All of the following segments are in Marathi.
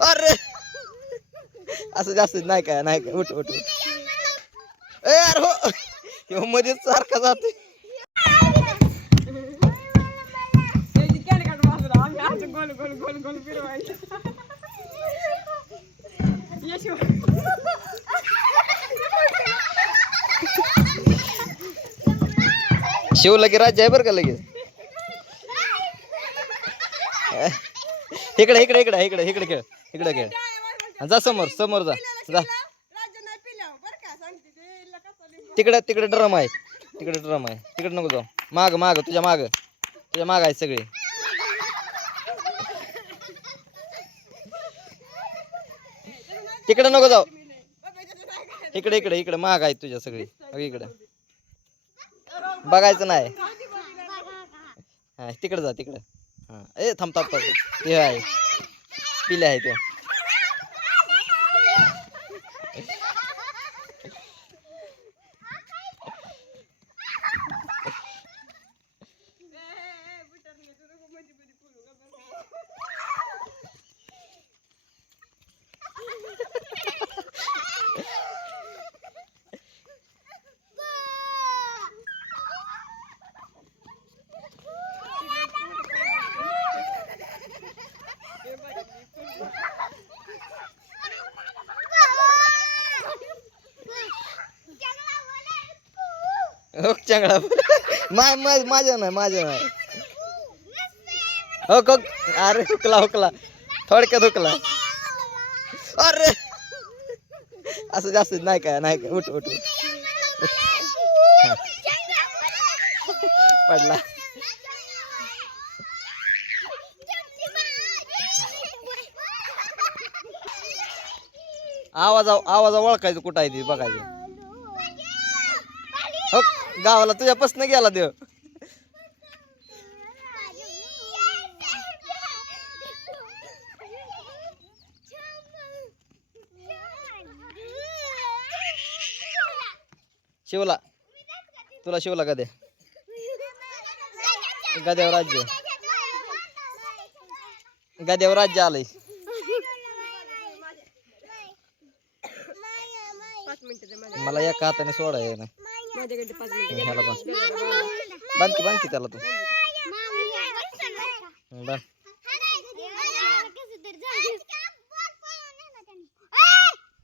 अरे असं जास्त नाही काय नाही काय उठ उठ ए यार हो ह्यो मध्येच सारखा जातोय शिव लगे राज्य आहे बरं का लगेच इकडे इकडे इकडे इकडे इकडे खेळ इकडे खेळ जा समोर समोर जा जा तिकडे तिकडे ड्रम आहे तिकडे ड्रम आहे तिकडे नको जाऊ माग माग तुझ्या माग आहे सगळे तिकडे नको जाऊ इकडे इकडे इकडे माग आहे तुझ्या सगळी इकडे बघायचं नाही हा तिकडे जा तिकडे हा ए थांब थांब थांब ते आहे पिले आहे ते हो चांगला माझ्या नाही हो को अरे हुकला थोडक्यात हुकला अरे असं जास्त नाही काय उठ उठ पडला आवाज ओळखायचं कुठं आहे ती बघायचं हो गावाला तुझ्यापासून गेला देव शिवला तुला शिवला गद्या गद्यावर राज्य आलंय मला एका हाताने सोडाय ना ह्याला बांध की त्याला तू बांध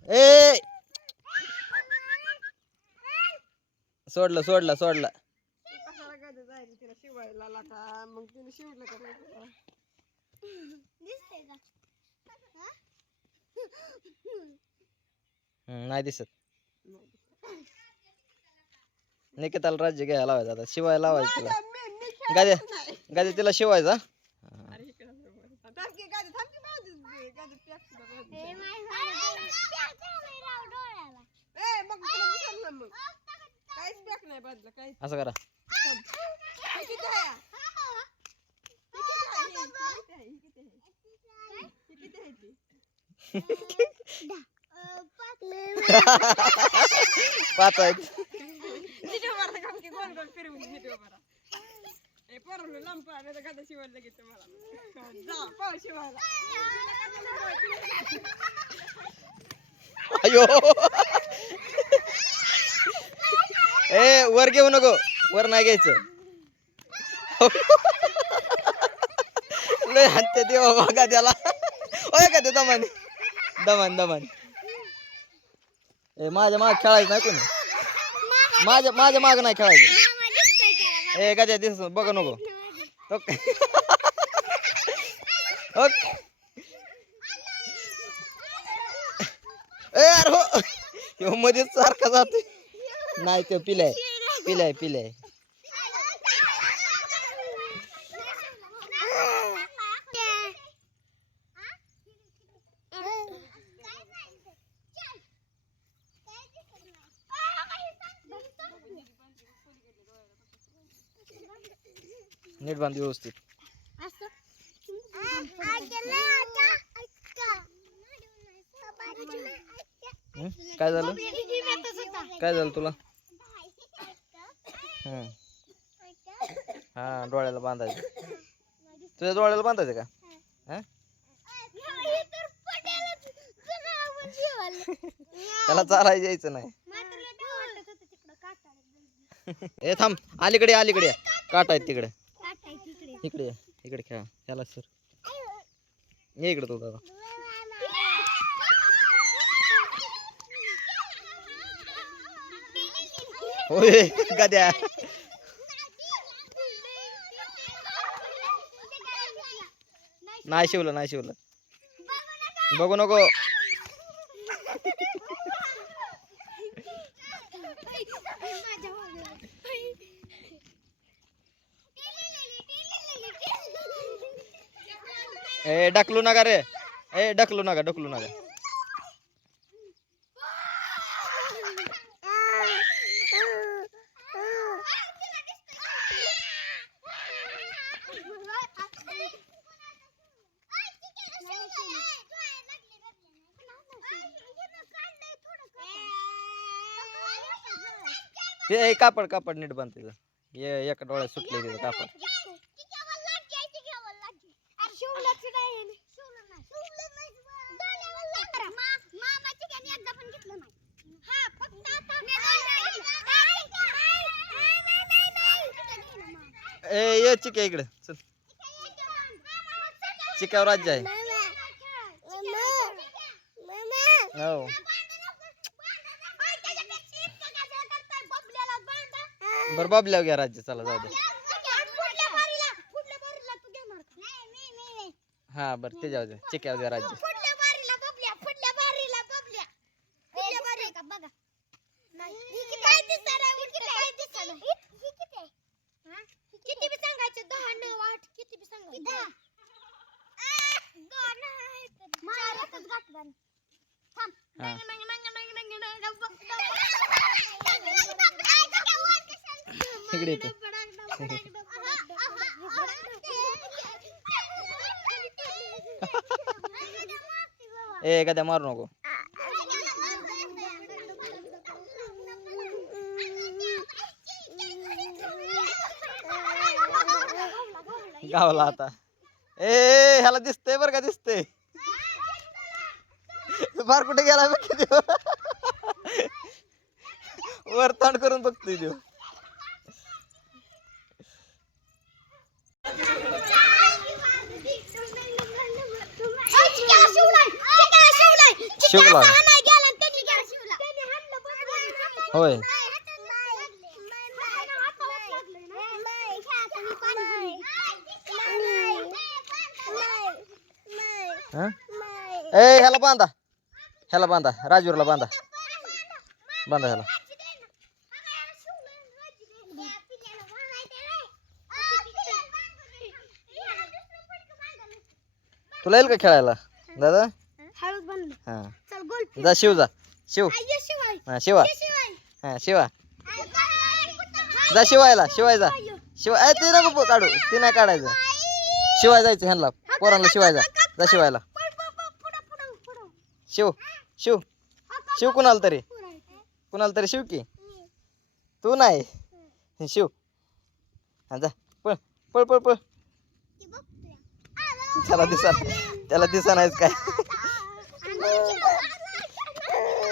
ए सोडला नाही दिसत निकिताला राज्य घ्यायला लावायचं आता शिवाय लावायचं तिला गाद्या तिला शिवायचा असं करा पाच आहेत अयो ए वर घेऊ नको वर नाही घ्यायचं लय हत्या देवा बघा त्याला ओय का ते दमन ए माझ्या माग खेळायचं नाही कोणी माझ्या माग नाही खेळायचं ए का दिस बघ नको ओके ए यार हो मध्येच सारखा जातोय नाही ते पिलाय नीट बांध व्यवस्थित काय झालं तुला हा डोळ्याला बांधायचं तुझ्या डोळ्याला बांधायचं का त्याला चालायला यायचं नाही. ए थांब, अलीकडे अलीकडे काट आहेत तिकडे. इकडे इकडे खेळा त्याला सर. ये इकडे तो दादा. होय गद्या. नाही शिवलं नाही शिवलं. बघू नको. ए ढकलू नका रे. ए ढकलू नका ढकलू नका. ते कापड कापड नीट बांध तिथं. एका डोळ्यात सुटले तिथं कापड. ए ये चिक्या इकडे चल. चिक्यावर राज्य आहे. हो बर बाबल्यावर घ्या राज्य. चला जाऊ दे. हा बर ते जाऊ दे. चिक्यावर घ्या राज्य. इकडे येतो. ए गद्या मारू नको. गावला आता. ए ह्याला दिसतंय बरं का दिसतंय. फार कुठे गेला बघ किती. वर तोंड करून बघतोय देव. शिवला होय. ए ह्याला बांधा. ह्याला बांधा. राजूरला बांधा. बांधा ह्याला. तुला येईल का खेळायला दादा? हा जा शिव जा शिव. हा शिवा. हा शिवा जा शिवायला. शिवाय जा शिवाय. ते नको काढू. ते नाही काढायचं. शिवाय जायचं ह्यांना पोरांना शिवाय जा. जा शिवायला. शिव शिव शिव कुणाला तरी. कुणाला तरी शिव की. तू नाही शिव. हा जा पळ पळ पळ पळ. त्याला दिसा नाहीच काय.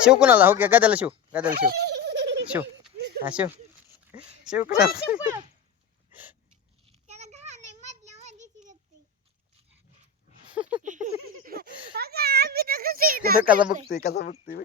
शिव कुणाला. हो गद्याला शिव. गद्याला शिव. शिव हा शिव. शिव कुणाला. कसा बघतोय कसा बघतोय.